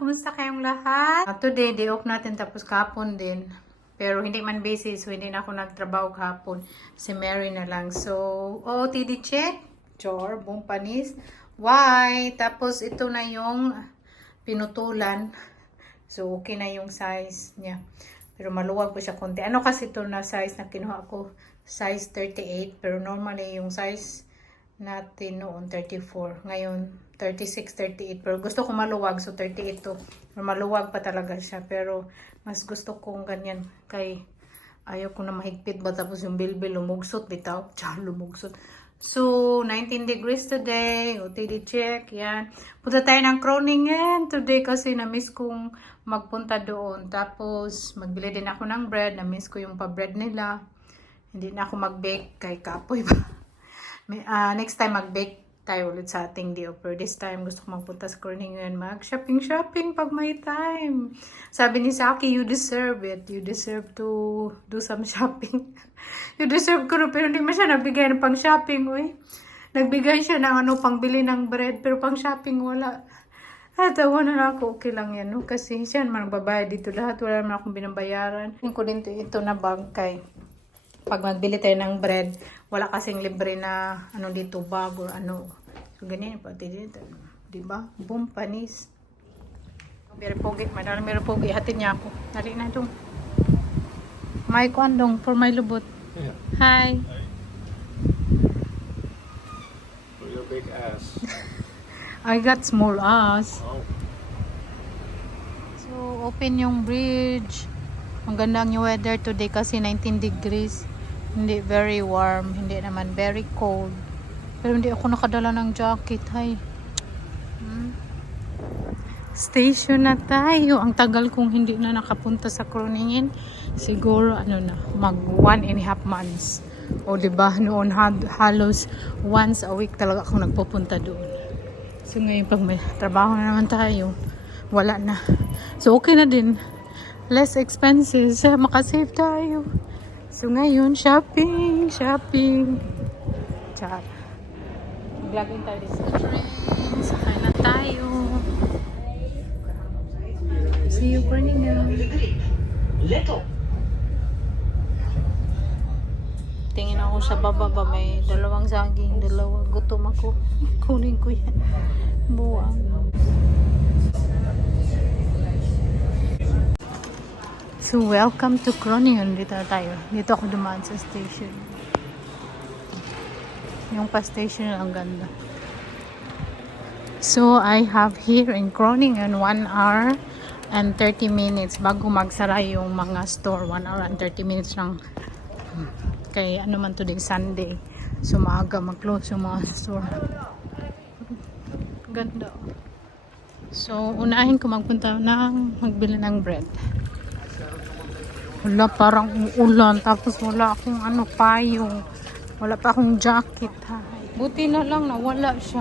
Kumusta kayong lahat? Today, day off natin tapos kahapon din. Pero hindi man busy, so hindi na ako nagtrabaho kahapon. Si Mary na lang. So, OOTD check. Chor, buong panis. Why? Tapos ito na yung pinutulan. So, okay na yung size niya. Pero maluwag po siya konti. Ano kasi ito na size na kinuha ko? Size 38. Pero normally yung size natin noon 34. Ngayon 36, 38. Pero gusto ko maluwag. So 38 to. Pero maluwag pa talaga siya. Pero mas gusto kong ganyan. Kay ayaw ko na mahigpit ba. Tapos yung bilbil lumugsot. Bitaw. Tsaka lumugsot. So 19 degrees today. OTD check. Yan. Punta tayo ng Kroningen today kasi na-miss kong magpunta doon. Tapos magbili din ako ng bread. Na-miss ko yung pa-bread nila. Hindi na ako mag-bake kay kapoy ba. Next time mag-bake tayo ulit sa ating day off. Pero this time gusto ko magpunta sa Kroningen mag-shopping pag may time. Sabi ni Saki, you deserve it. You deserve to do some shopping. You deserve ko pero hindi mo siya nagbigay ng pang shopping. Uy. Nagbigay siya ng pangbili ng bread pero pang shopping wala. Tawa na ako, okay lang yan. No? Kasi siya naman nagbabayad dito lahat. Wala naman akong binabayaran. Hindi ko din ito na bangkay. Pag magbili tayo ng bread, wala kasing libre na dito bag or ano. So ganyan pati dito, 'di ba? Boom panis. Very pogi, madami very pogi. Hatid niya ako. Dali na dong. May kwandong for my lubot. Yeah. Hi. For your big ass. I got small ass. Oh. So open yung bridge. Ang ganda ng weather today kasi 19 degrees. Hindi very warm, hindi naman very cold. Pero hindi ako nakadala ng jacket, hay. Station na tayo. Ang tagal kong hindi na nakapunta sa Kroningen. Siguro mag 1.5 months. O diba, noon halos once a week talaga ako nagpupunta doon. So ngayon pag may trabaho na naman tayo, wala na. So okay na din. Less expenses, makasave tayo. So ngayon, shopping. Char. Vlogging tayo sa train. Sakay na tayo. See you Kroningen. Little. Tingin ako sa baba ba, may dalawang saging, dalawa. Gutom ako. Kunin ko yan. Buwang. So, welcome to Kroningen. Dito na tayo. Dito ako dumaan sa station. Yung pa-station ang ganda. So, I have here in Kroningen 1 hour and 30 minutes bago magsara yung mga store. 1 hour and 30 minutes lang. Kay man today, Sunday. So, maaga mag-close yung mga store. Ganda. So, unahin ko magpunta ng magbili ng bread. Wala, parang uulan. Tapos wala akong payong. Wala pa akong jacket. Ha. Buti na lang na wala siya.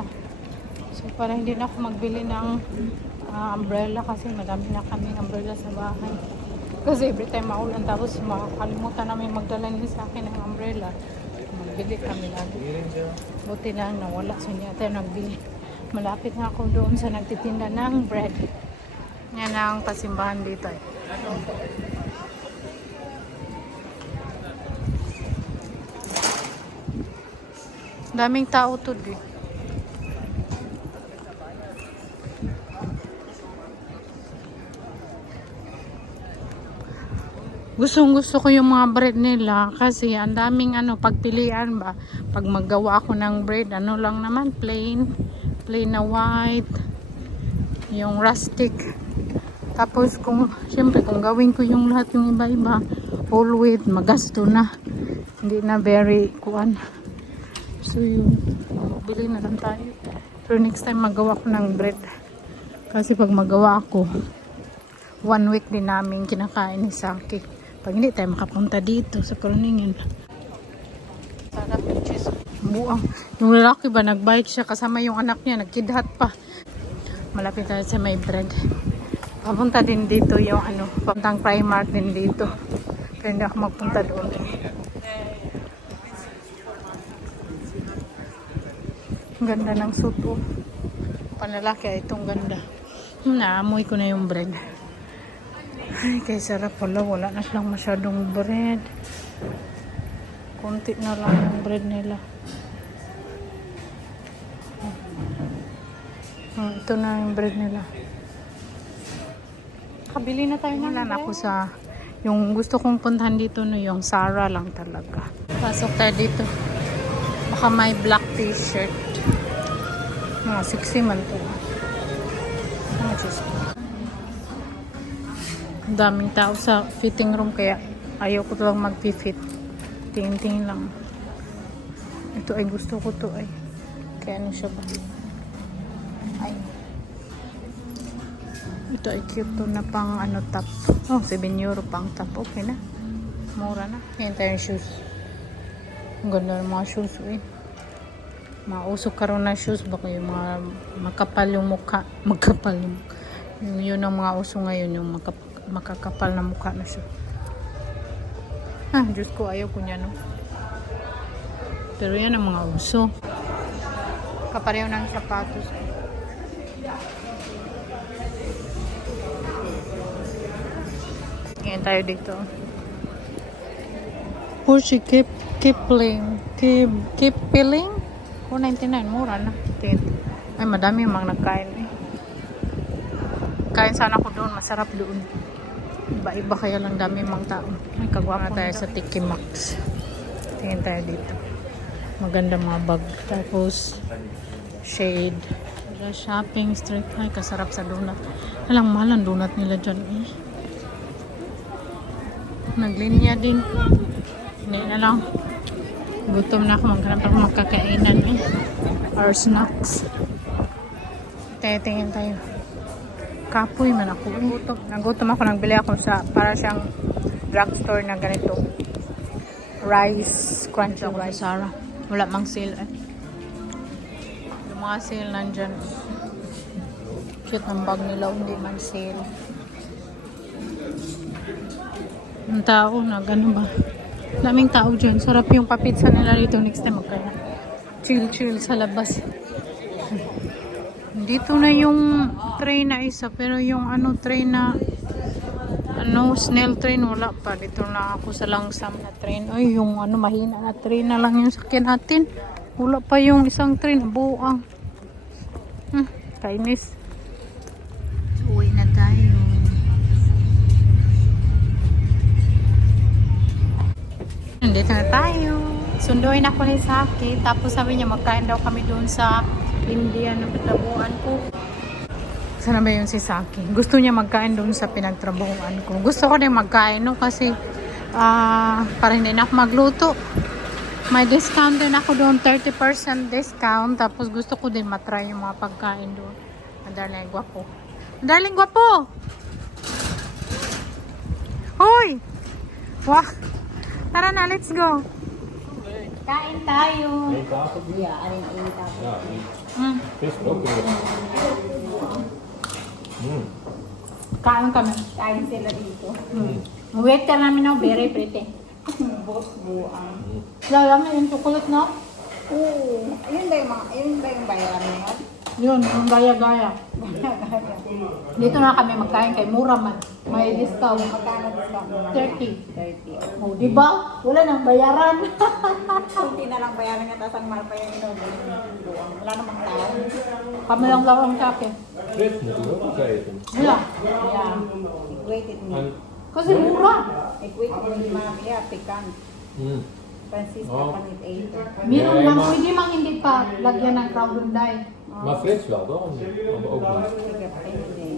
So, para hindi na ako magbili ng umbrella kasi madami na kami umbrella sa bahay. Kasi every time maulan tapos makakalimutan namin magdala niya sa akin ng umbrella. Magbili kami lagi. Buti lang na wala. So, hindi tayo nagbili. Malapit na ako doon sa nagtitinda ng bread. Yan ang pasimbahan dito. Daming tao to di. Gusto ko yung mga bread nila kasi ang daming pagpilian ba. Pag maggawa ako ng bread, lang naman plain na white, yung rustic. Tapos syempre kung gawin ko yung lahat yung iba-iba, whole wheat, magasto na. Hindi na very kuan. So yun, bili na lang tayo. Pero next time magawa ko ng bread. Kasi pag magawa ako, 1 week din namin kinakain ni Saki. Pag hindi tayo makapunta dito sa Kroningen. Sarap yung cheese. Buang. Yung lalaki ba, nagbike siya kasama yung anak niya, nagkidhat pa. Malapit tayo sa may bread. Papunta din dito yung puntang Primark din dito. Kaya hindi ako magpunta doon. Ganda ng suit. Panlalaki, itong ganda. Naamoy ko na yung bread. Ay, kay sarap pala. Wala na silang masyadong bread. Konti na lang yung bread nila. Ito na yung bread nila. Kabili na tayo ng bread. Ako sa, yung gusto kong puntahan dito no, yung Zara lang talaga. Pasok tayo dito. Baka may black t-shirt. Mga 60 man to. Oh, Diyos ko. Ang daming tao sa fitting room kaya ayaw ko lang mag-fit. Tingin-tingin lang. Ito ay gusto ko to ay. Kaya ano siya ba? Ay. Ito ay cute to na pang ano top. Oh, 7 euro pang top. Okay na. Mura na. Yan tayo yung shoes. Ang ganda ng mga shoes eh. Mausok karon na shoes. Baka yung mga makapal yung mukha. Magkapal yung mukha. Yun ang mga uso ngayon. Yung makakapal na mukha na siya. Ah, Diyos ko. Ayaw ko niya no. Pero yan ang mga uso. Kapareho ng sapatos. Ngayon tayo dito. Hershey Kipling. Kipling? 4.99. Mura na. Ay, madami yung mga nagkain eh. Kain sana ko doon. Masarap doon. Iba-iba kaya lang dami yung mga tao. Ay, kagwapo tayo sa Tiki Max. Tingin tayo dito. Maganda mga bag. Tapos, shade. Shopping street. Ay, kasarap sa donut. Alang mahal ang donut nila dyan eh. Naglinya din. Hindi na lang. Gutom na ako. Maghanap ako magkakainan eh. Or snacks. Tingin tayo. Kapoy man ako eh. Nagutom ako. Nagbili ako sa para siyang drugstore na ganito. Rice. Crunchy rice. Zara. Wala mang sale eh. Yung mga sale nandyan. Cute ng bag nila. Hindi man sale. Ang tao na gano'n ba? Daming tao dyan. Sarap yung papitsa nila dito. Next time magkaya. Chill sa labas. Dito na yung train na isa. Pero yung ano train na snail train wala pa. Dito na ako sa langsam na train. Ay yung ano mahina na train na lang yung sakyan natin. Wala pa yung isang train. Buang. Kainis. Uwi na tayo. Nandito na tayo. Sunduin ako ni Saki. Tapos sabi niya magkain daw kami doon sa India na pinagtrabuhan ko. Sana ba yun si Saki? Gusto niya magkain doon sa pinagtrabuhan ko. Gusto ko din magkain no kasi para hindi na ako magluto. May discount din ako doon. 30% discount. Tapos gusto ko din matry yung mga pagkain doon. Madaling gwapo. Madaling gwapo! Hoy! Wah! Tara na, let's go. Kain tayo. Ja, vis ook weer. Kain kami. Kain sila dito. Wait ka namin ng very pretty. Buang. Lalami yung chocolate, no? Oo. Ayun ba yung bayaran na yun? Yun, yung gaya-gaya. Dito na kami magkain kay mura man. May discount. Magkano discount mo? 30. 30. Oh, di ba? Wala nang bayaran. Kunti na lang bayaran niya, tapos ang mahal pa yung buang. Wala namang tao. Kami lang lang sa akin. Fris moet ik ook nog eten. Wala. Yeah. Equated mo. En, Kasi mura. Equated mo yung mga yeah, pecan. Francisca Oh. panit 8. Meron Nee, man, maar- pwede mang hindi pa lagyan ng crowdunday. maar fris wel, toch? Of ook niet? Sige, hindi.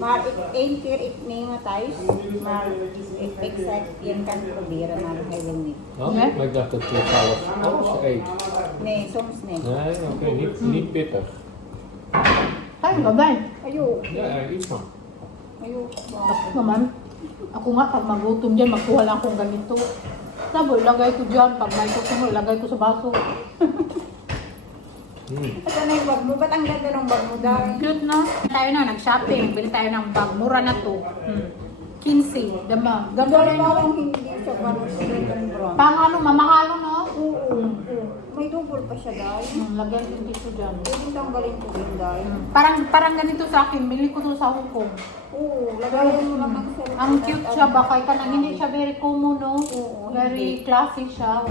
Maar één keer ik neem het thuis, maar ik exact één kan proberen, maar hij wil niet. Oh, Nee? maar ik dacht dat je zelf alles eet. Nee, soms niet. Nee, oké, niet pittig. Tayo ka ba? Ayo, Ja, iets van. ayo. Ako naman. Ako nga, pag magutom dyan, magkuha lang akong ganito. Sabi, ilagay ko dyan. Pag may kukumo, ilagay ko sa baso. At ano yung bag mo? Ba't ang ganda ng bag mo dahil? Cute na. Tayo na, nag-shopping. Bili tayo ng bag. Mura na to. 15. Dama. Ganda Doon rin. parang hindi siya gano'n second brown. Pang ano, mamahalo, no? Oo. May double pa siya dahil. Lagyan din dito dyan. Pwede tanggalin ko din dahil. Parang ganito sa akin. Bili ko to sa Hong Kong. Oo, lagayan mo lang ng cellphone. Ang cute siya ba? Kahit kanang hindi siya very common, no? Oo, Very classy siya.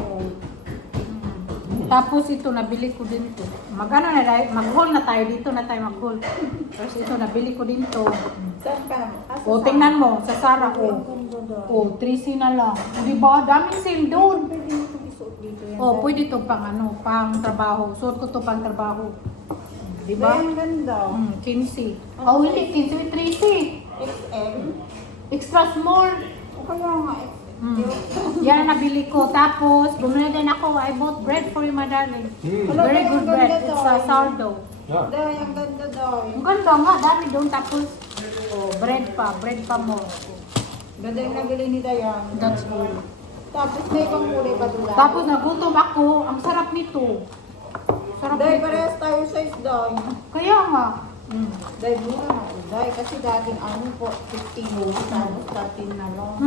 Tapos ito, nabili ko din to. Mag-ano na tayo? Mag-haul na tayo. Dito na tayo mag-haul. Tapos ito, nabili ko din to. Saan ka? O, tingnan mo. Sa Sarah, o. O, 3C na lang. Di ba? Daming sale doon. Pwede mo ito isuot dito yan. O, pwede to pang ano, pang trabaho. Suot ko to pang trabaho. Di Diba? ba? Ang ganda. 15C. Oh, hindi. 15C with 3C. XL. Extra small. O kaya nga XL. Yan ang nabili ko. Tapos, bumili din ako. I bought bread for you, my darling. Very good bread. It's a sourdough. Ja. Dahil, ang ganda dahil. Ang ganda nga. Dami doon. Tapos, bread pa. Bread pa mo. Ganda yung nabili ni Dayan. That's good. Tapos may ibang kulay pa doon. Tapos, nagutom ako. Ang sarap nito. Sarap Dahil nito. parehas tayo size dahil. Kaya nga. Dahil mura na ito. Dahil kasi dating ano po, 15 euro. Tapos 13 na lang.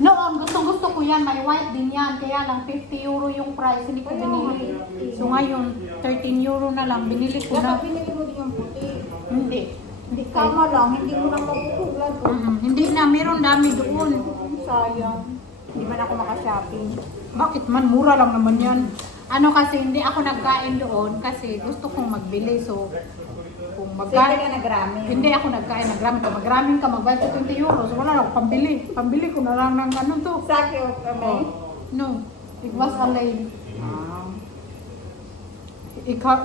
No, ang gusto ko yan. May white din yan. Kaya lang 50 euro yung price. Hindi ko binili. So ngayon, 13 euro na lang. Binili ko na. Dapat pinili mo din yung puti. Hindi. Hindi kaya. Tama lang, hindi mo lang maputulan. Hindi na. Meron dami doon. Sayang. Hindi man ako makashopping. Bakit man? Mura lang naman yan. Ano kasi, hindi ako nagkain doon kasi gusto kong magbili. So, kung Sige magkain, ka na grami. hindi ako nagkain, nagraming ka. Magraming ka, magbayad ka 20 euros. Wala lang ako pambili. Pambili ko na lang ng ano to. Saki o kami? No, it was a lane.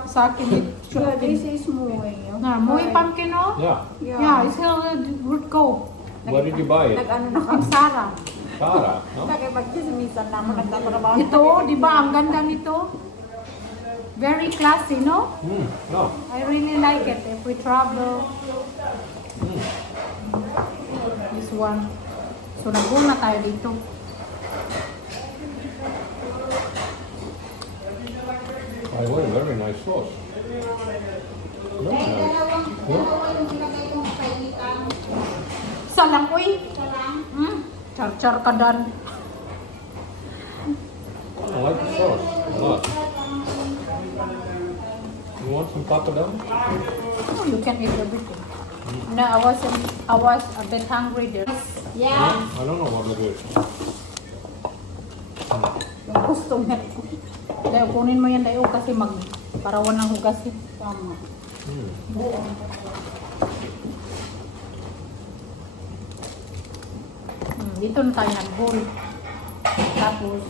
Sa akin, So, this is Muay. na, muy pumpkin, no? Ja. Yeah, it's a good go. Where did you buy it? Nag-ano na Ang kami. Sarah. Tara, no? Nakipagchismisan na ako nagtatrabaho. Ito, di ba, ang ganda nito? Very classy, no? Ja. I really like it if we travel. This one. So, nag-go na tayo dito. I want a very nice sauce. Very nice. Isa lang, uy. Char-char ka dan. I like the sauce a lot. You want some papadum? Oh, you can eat everything. No, I was a bit hungry there. Yeah. I don't know what it is. Yung customer ko. Dahil kunin mo yan dayo kasi parawan ng hugasin. Tama. Dito na tayo nag-bowl. Tapos,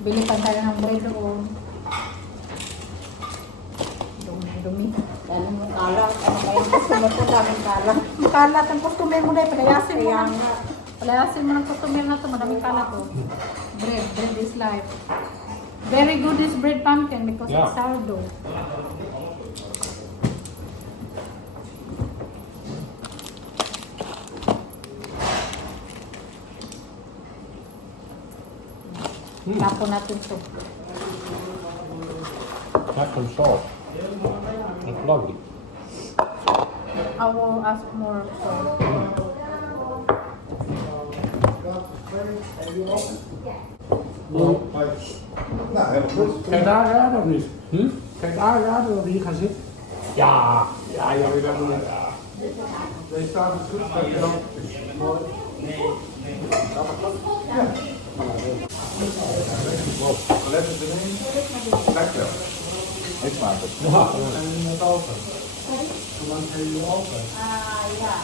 bilitan tayo ng bread doon. Dumi. Ano mo kalang? Ano ba yung customer ko? Daming kalang. Kalat ang customer mo dahil palayasin mo Kaya na. nga. Palayasin mo ng customer na to. Madaming kalat to. Bread is life. Very good is bread pumpkin because Yeah. it's sourdough. Tapon natin to. Have some salt. That's lovely. I will ask more salt. Nou, helemaal goed. Kan je daar raden of niet? Hm? Kan je daar raden of hier gaan zitten? Ja. Ja, je bent niet. Deze staat het goed, dat je dan mooi. Lekker erin. Lekker. Ik smaak het. Ja. En het open. Hoe lang ga je open? Ja.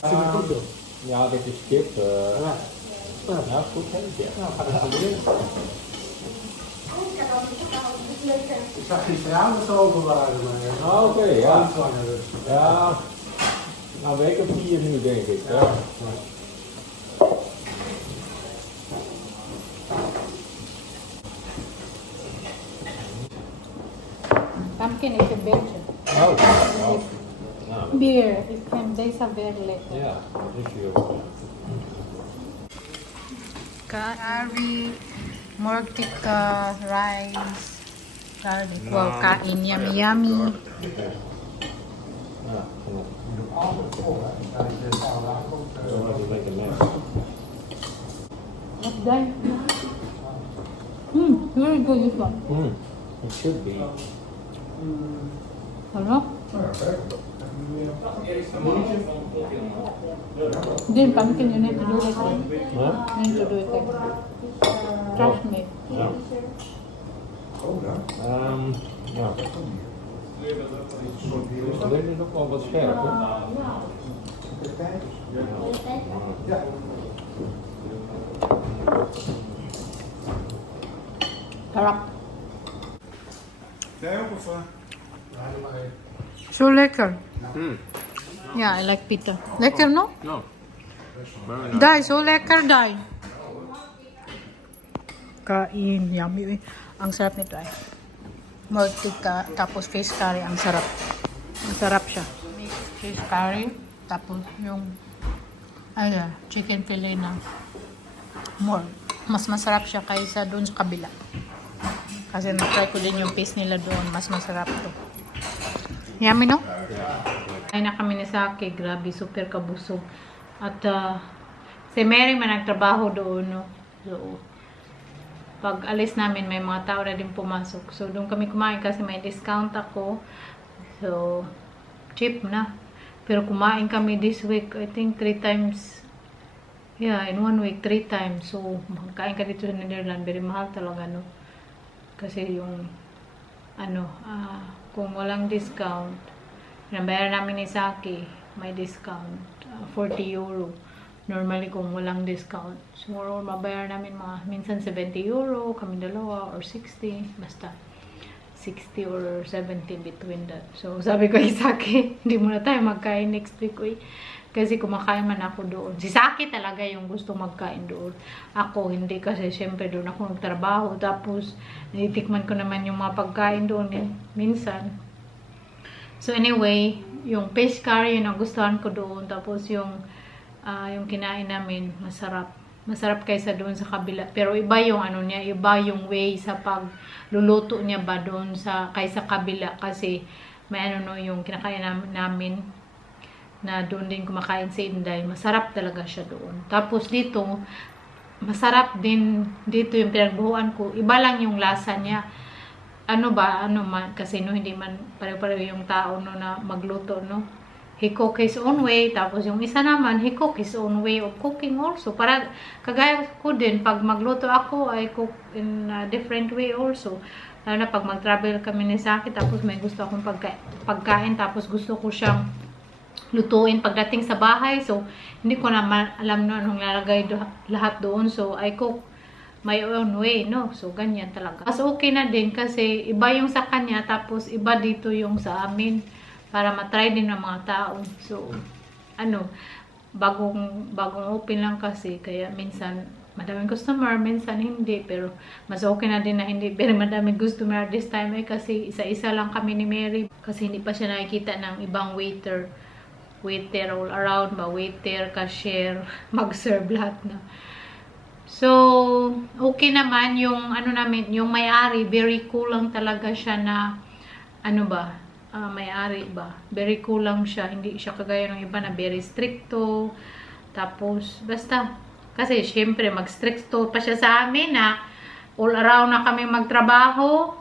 Zie je het goed doen? Ja, dit is kip. Ja. Ja, goed hè? Ja. Nou, ga dat proberen. Ik zag gisteravond dat ze open waren, maar... Ah, oké, ja. Iets langer dus. Ja. Nou, week of 4 nu denk ik. Ja. Pumpkin is a Belgian. Oh, No. Beer. It can there's a beer later. Yeah, if you. Curry, mortica, rice, garlic. Wow, kain. Yummy, yummy. Ah, come on. Don't have to make a mess. What's that? Very good this one. It should be. Ano? Din, pumpkin, you need to do it. Huh? You need to do it. Trust me. Yeah. Ja. Dus dit is ook wel wat scherp, hè? Ja. Sarap. Jij ook of? So lekker. Yeah, I like pita. Lekker, no? No. Very nice. Dai, so lekker, dai. Kain, yummy. Ang sarap nito ay. Mortica, tapos fish curry, ang sarap. Ang sarap siya. Fish curry, tapos yung chicken fillet na more. Mas masarap siya kaysa doon sa kabila. Kasi na-try ko din yung piece nila doon. Mas masarap to. Yummy, no? Ay na kami ni Saki. Grabe, super kabusog. At si Mary man nagtrabaho doon, no? So, pag alis namin, may mga tao na din pumasok. So, doon kami kumain kasi may discount ako. So, cheap na. Pero kumain kami this week, I think 3 times. Yeah, in 1 week, 3 times. So, magkain ka dito sa Netherlands, very mahal talaga, no? Kasi yung, kung walang discount, nabayaran namin ni Saki, may discount, 40 euro. Normally, kung walang discount, so, mabayaran namin minsan 70 euro, kami dalawa, or 60, basta 60 or 70 between that. So, sabi ko kay Saki, hindi muna tayo magkain next week, kasi kumakain man ako doon. Si Saki talaga yung gusto magkain doon. Ako, hindi kasi syempre doon ako nagtrabaho. Tapos, natitikman ko naman yung mga pagkain doon minsan. So, anyway, yung fish curry, yung nagustuhan ko doon. Tapos, yung kinain namin, masarap. Masarap kaysa doon sa kabila. Pero iba yung niya, iba yung way sa pagluluto niya ba doon kaysa kabila. Kasi, may yung kinakain namin na doon din kumakain sa Inday, masarap talaga siya doon. Tapos dito, masarap din dito yung pinagbuhuan ko. Iba lang yung lasa niya. Kasi hindi man pare-pareho yung tao na magluto, no. He cook his own way, tapos yung isa naman, he cook his own way of cooking also. Para kagaya ko din, pag magluto ako, I cook in a different way also. Lalo na pag mag-travel kami ni Saki, tapos may gusto akong pagkain, tapos gusto ko siyang lutuin pagdating sa bahay. So, hindi ko naman alam na anong lalagay lahat doon. So, I cook my own way, no? So, ganyan talaga. Mas okay na din kasi iba yung sa kanya, tapos iba dito yung sa amin para matry din ng mga tao. So, bagong open lang kasi, kaya minsan madaming customer, minsan hindi, pero mas okay na din na hindi, pero madaming customer this time kasi isa-isa lang kami ni Mary, kasi hindi pa siya nakikita ng ibang waiter all around ba, waiter, cashier, mag-serve lahat na. So, okay naman yung namin, yung may-ari, very cool lang talaga siya na may-ari ba, very cool lang siya, hindi siya kagaya ng iba na very stricto. Tapos basta, kasi syempre mag-stricto pa siya sa amin na all around na kami magtrabaho,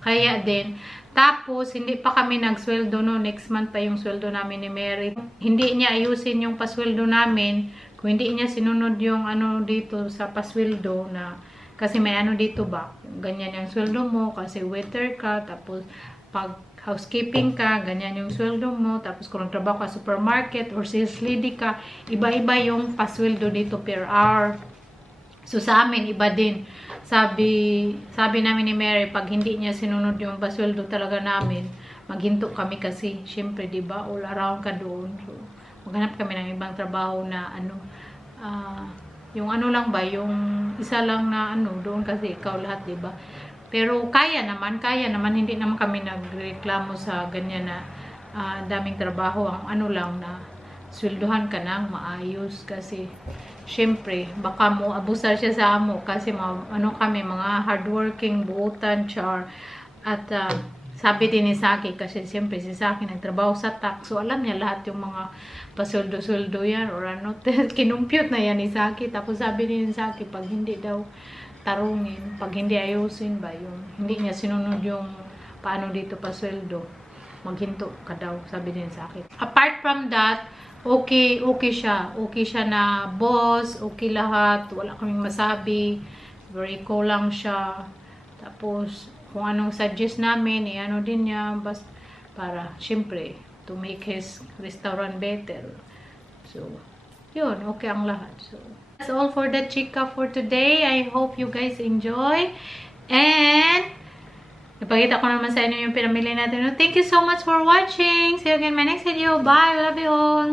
kaya din. Tapos, hindi pa kami nagsweldo, no. Next month pa yung sweldo namin ni Mary. Hindi niya ayusin yung pasweldo namin. Kung hindi niya sinunod yung dito sa pasweldo na, kasi may dito ba, ganyan yung sweldo mo, kasi waiter ka, tapos pag housekeeping ka, ganyan yung sweldo mo, tapos kung nagtrabaho ka sa supermarket or sales lady ka, iba-iba yung pasweldo dito per hour. So, sa amin, iba din. Sabi namin ni Mary, pag hindi niya sinunod yung pasweldo talaga namin, maghinto kami kasi, syempre, diba, all around ka doon. So, maghanap kami ng ibang trabaho na, yung lang ba, yung isa lang na, doon kasi ikaw lahat, diba? Pero kaya naman, hindi naman kami nagreklamo sa ganyan na daming trabaho, ang ano lang na sweldohan ka nang maayos kasi syempre baka mo abusar siya sa amo kasi ano kami mga hardworking buutan char at sabi din ni Saki kasi siyempre si Saki nagtrabaho sa tax so alam niya lahat yung mga pasuldo-suldo yan or ano kinumpute na yan ni Saki tapos sabi din ni Saki pag hindi daw tarungin pag hindi ayusin ba yung hindi niya sinunod yung paano dito pasweldo maghinto ka daw sabi din sa akin apart from that okay siya na boss, okay lahat, wala kaming masabi, very cool lang siya, tapos kung anong suggest namin, ano din niya, para, syempre, to make his restaurant better, so, yun, okay ang lahat, so, that's all for the chika for today, I hope you guys enjoy, and, napakita ko naman sa inyo yung pinamili natin. Thank you so much for watching. See you again in my next video. Bye. Love you all.